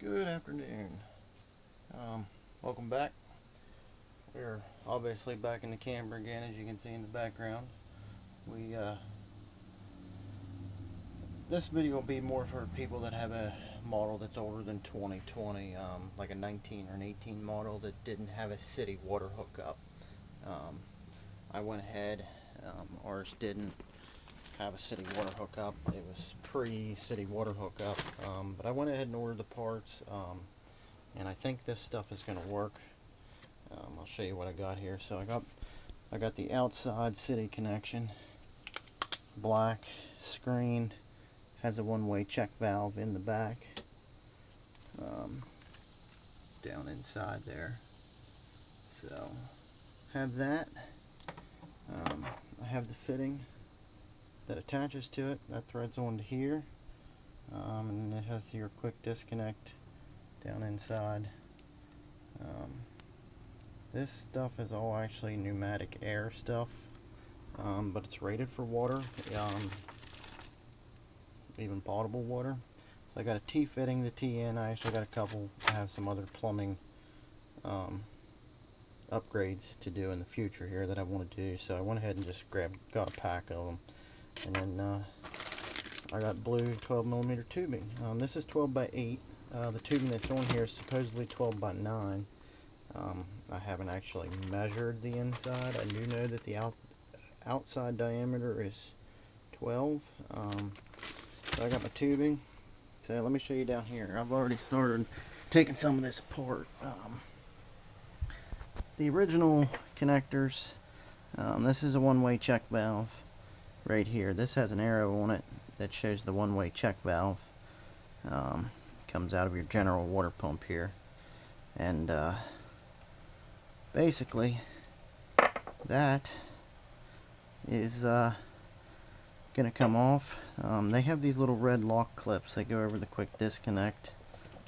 Good afternoon. Welcome back. We're obviously back in the camper again, as you can see in the background. This video will be more for people that have a model that's older than 2020, like a 19 or an 18 model that didn't have a city water hookup. I went ahead, ours didn't have a city water hookup. It was pre-city water hookup, but I went ahead and ordered the parts, and I think this stuff is going to work. I'll show you what I got here. So I got the outside city connection, black screen, has a one-way check valve in the back, down inside there. So have that. I have the fitting that attaches to it, that threads onto here, and it has your quick disconnect down inside. This stuff is all actually pneumatic air stuff, but it's rated for water, even potable water. So I got a T-fitting, the T-in. I actually got a couple. I have some other plumbing upgrades to do in the future here that I want to do, so I went ahead and just got a pack of them. And then I got blue 12mm tubing. This is 12 by 8. The tubing that's on here is supposedly 12 by 9. I haven't actually measured the inside. I do know that the outside diameter is 12. So I got my tubing. So let me show you down here. I've already started taking some of this apart. The original connectors, this is a one-way check valve. Right here, this has an arrow on it that shows the one-way check valve. Comes out of your general water pump here, and basically that is gonna come off. They have these little red lock clips that go over the quick disconnect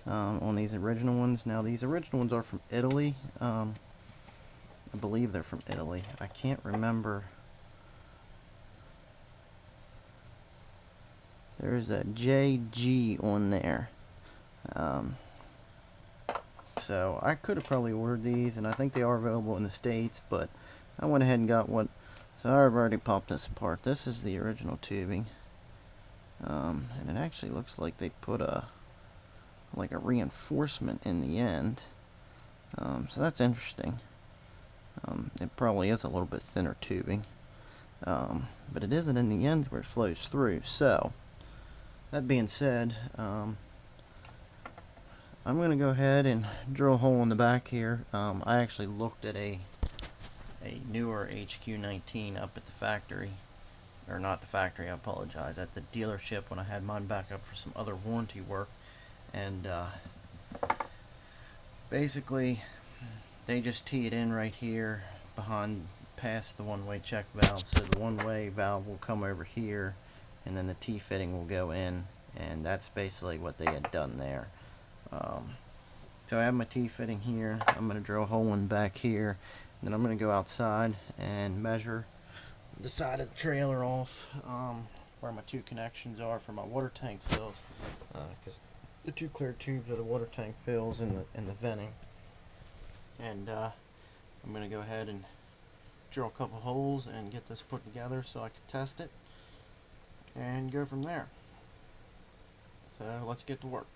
on these original ones. Now these original ones are from Italy. I believe they're from Italy. I can't remember. There's a JG on there. So I could have probably ordered these, and I think they are available in the States, but I went ahead and got one. So I've already popped this apart. This is the original tubing. And it actually looks like they put a reinforcement in the end. So that's interesting. It probably is a little bit thinner tubing. But it isn't in the end where it flows through. So that being said, I'm going to go ahead and drill a hole in the back here. I actually looked at a newer HQ19 up at the factory, or not the factory, I apologize, at the dealership when I had mine back up for some other warranty work, and basically they just tee it in right here past the one-way check valve. So the one-way valve will come over here, and then the T-fitting will go in, and that's basically what they had done there. So I have my T-fitting here. I'm going to drill a hole in back here, and then I'm going to go outside and measure the side of the trailer off, where my two connections are for my water tank fills, because the two clear tubes are the water tank fills and the venting. And I'm going to go ahead and drill a couple holes and get this put together so I can test it and go from there. So let's get to work.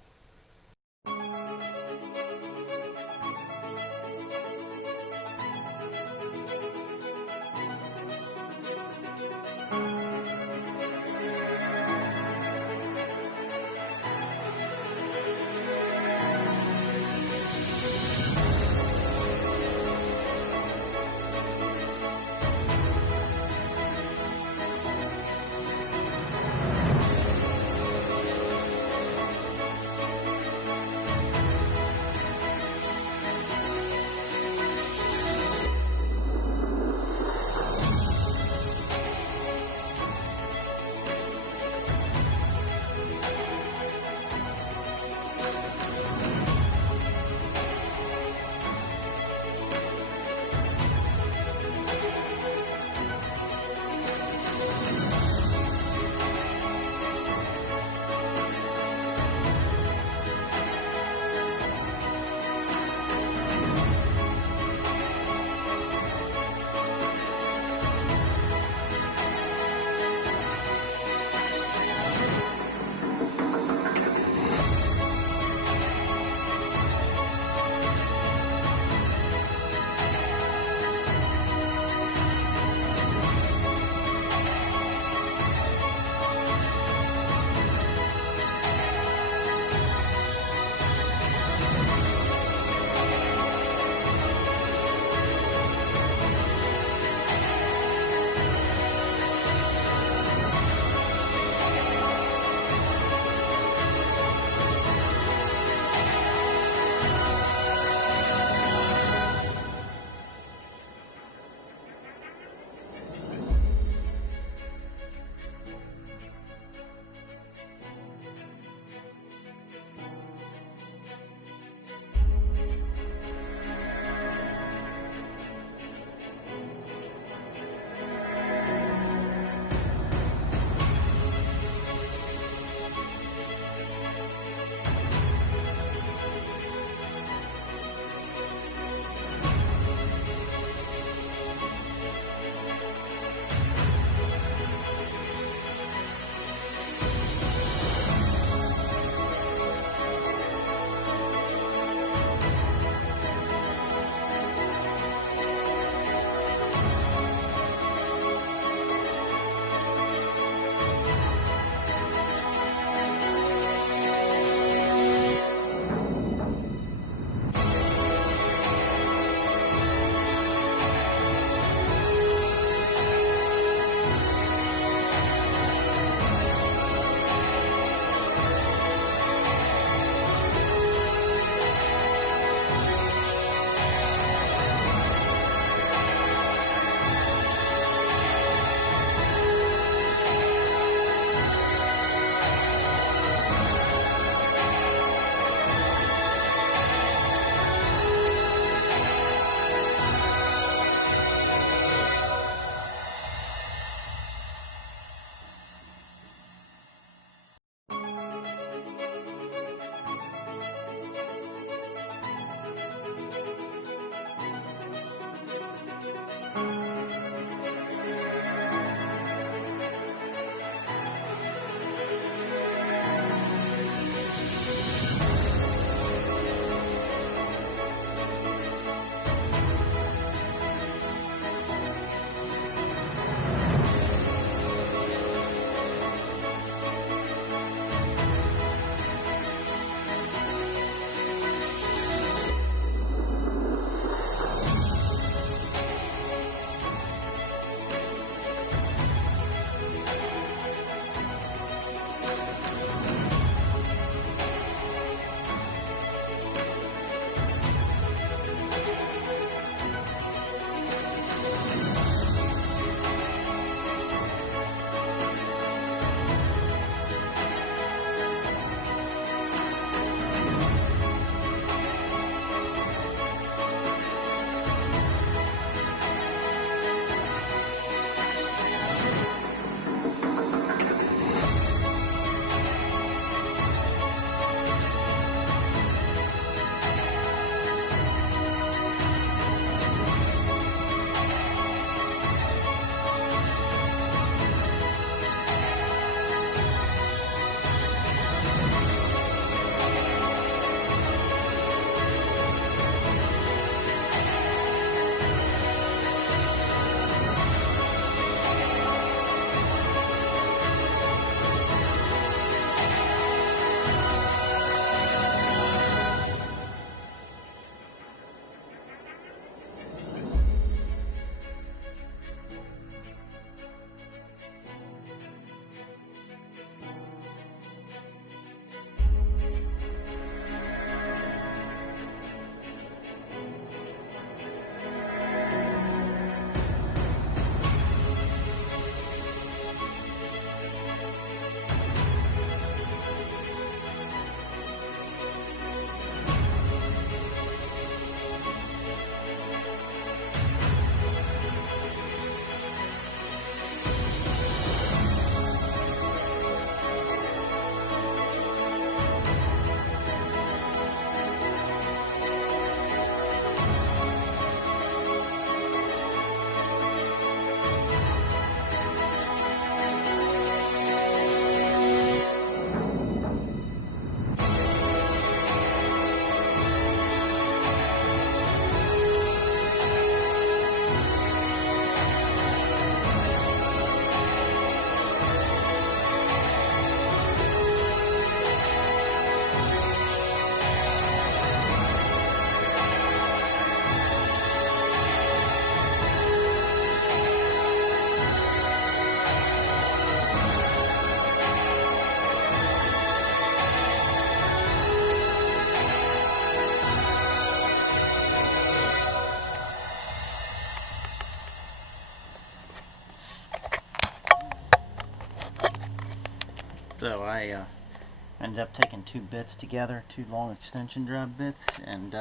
up taking two bits together, two long extension drive bits, and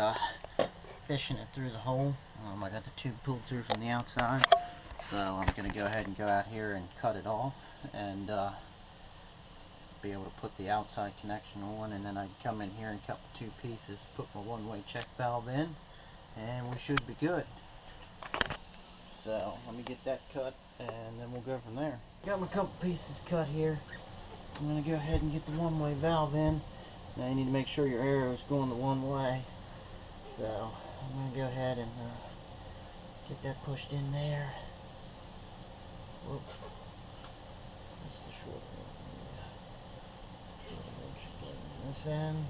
fishing it through the hole. I got the tube pulled through from the outside, so I'm going to go ahead and go out here and cut it off and be able to put the outside connection on, and then I can come in here and cut the two pieces, put my one-way check valve in, and we should be good. So let me get that cut and then we'll go from there. Got my couple pieces cut here. I'm going to go ahead and get the one-way valve in. Now you need to make sure your arrow is going the one way. So I'm going to go ahead and get that pushed in there. Whoop. That's the short one. This end.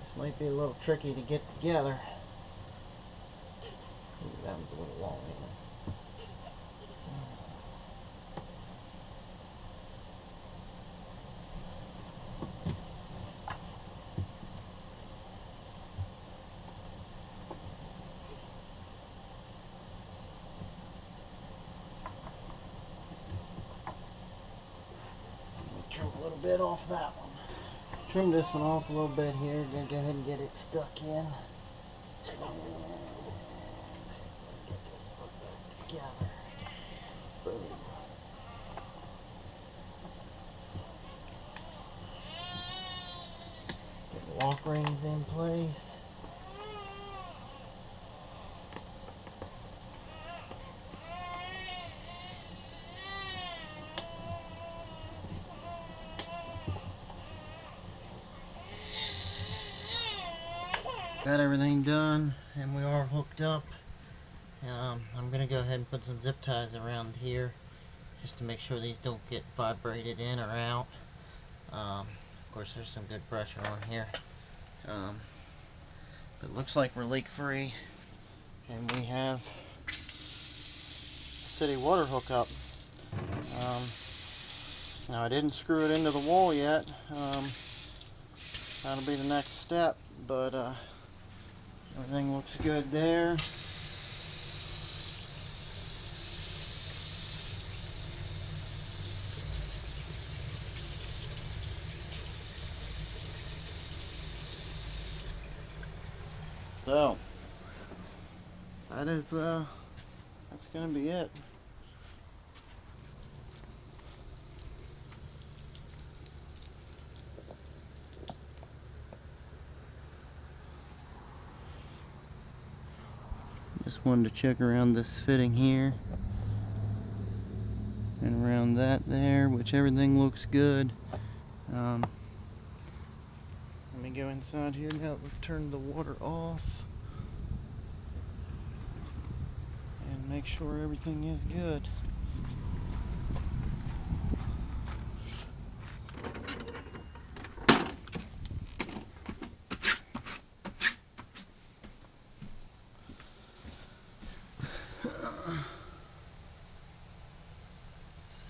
This might be a little tricky to get together. Ooh, that was a little long, ain't it? Trim a little bit off that one. Trim this one off a little bit here. Gonna go ahead and get it stuck in. And get this put back together. Boom. Get the lock rings in place. Got everything done and we are hooked up. I'm going to go ahead and put some zip ties around here just to make sure these don't get vibrated in or out. Of course there's some good pressure on here. But it looks like we're leak free and we have a city water hookup. Now I didn't screw it into the wall yet. That'll be the next step, but everything looks good there. So that is that's gonna be it. Just wanted to check around this fitting here and around that there, which everything looks good. Let me go inside here now that we've turned the water off and make sure everything is good.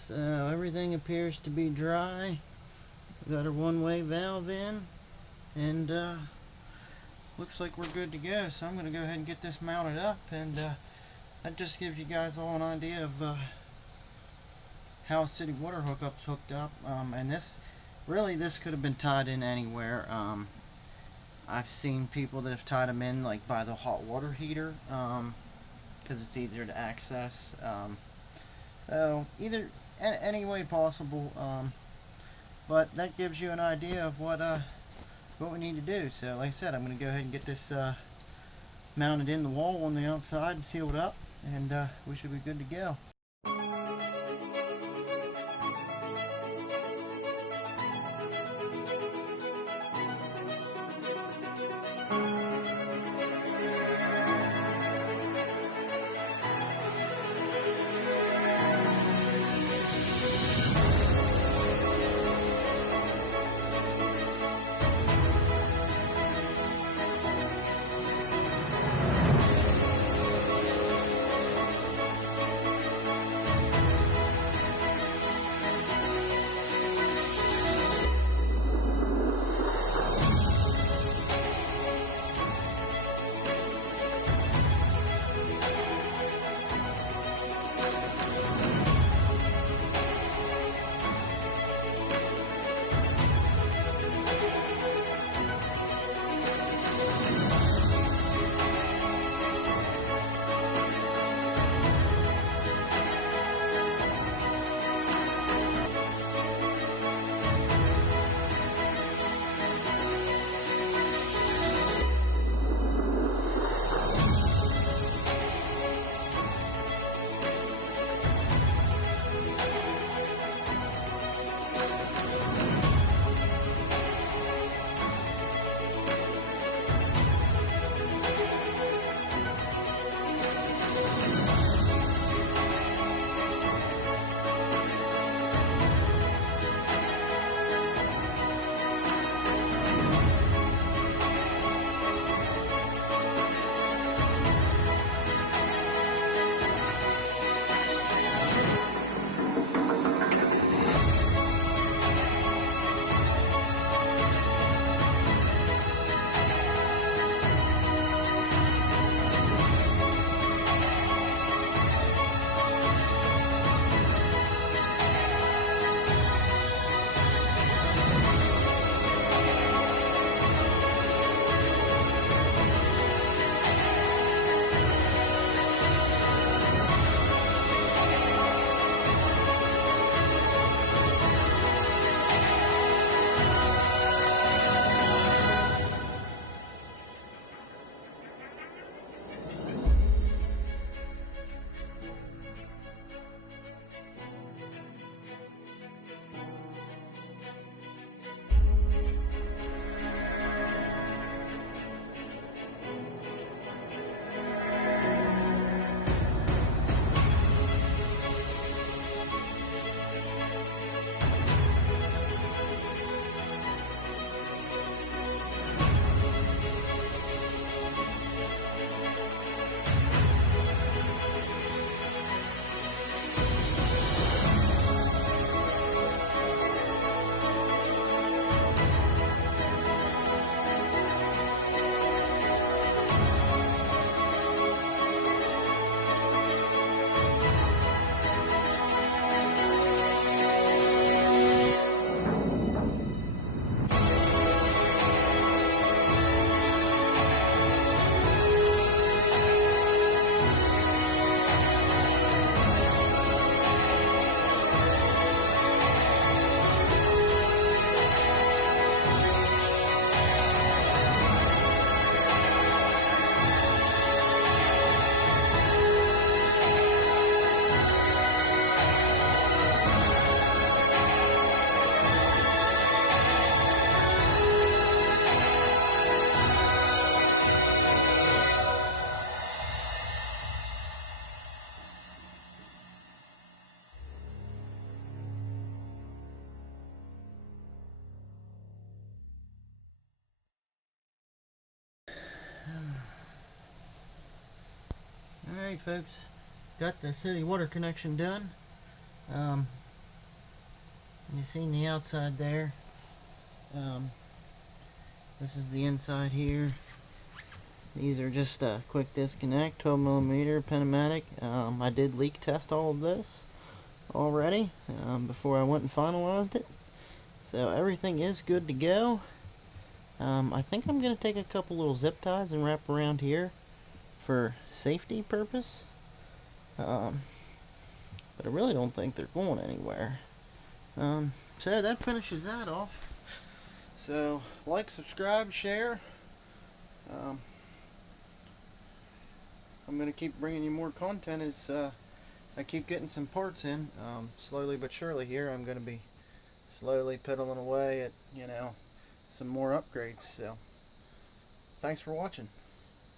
So everything appears to be dry. We got our one-way valve in, and looks like we're good to go. So I'm going to go ahead and get this mounted up, and that just gives you guys all an idea of how a city water hookup's hooked up. And this could have been tied in anywhere. I've seen people that have tied them in like by the hot water heater, because it's easier to access. So either any way possible, but that gives you an idea of what we need to do. So like I said, I'm going to go ahead and get this mounted in the wall on the outside and sealed up, and we should be good to go. Alright folks, got the city water connection done. You seen the outside there. This is the inside here. These are just a quick disconnect, 12mm Pneumatic. I did leak test all of this already before I went and finalized it. So everything is good to go. I think I'm going to take a couple little zip ties and wrap around here for safety purpose. But I really don't think they're going anywhere. So that finishes that off. So like, subscribe, share. I'm going to keep bringing you more content as I keep getting some parts in. Slowly but surely here I'm going to be slowly piddling away at, some more upgrades. So thanks for watching.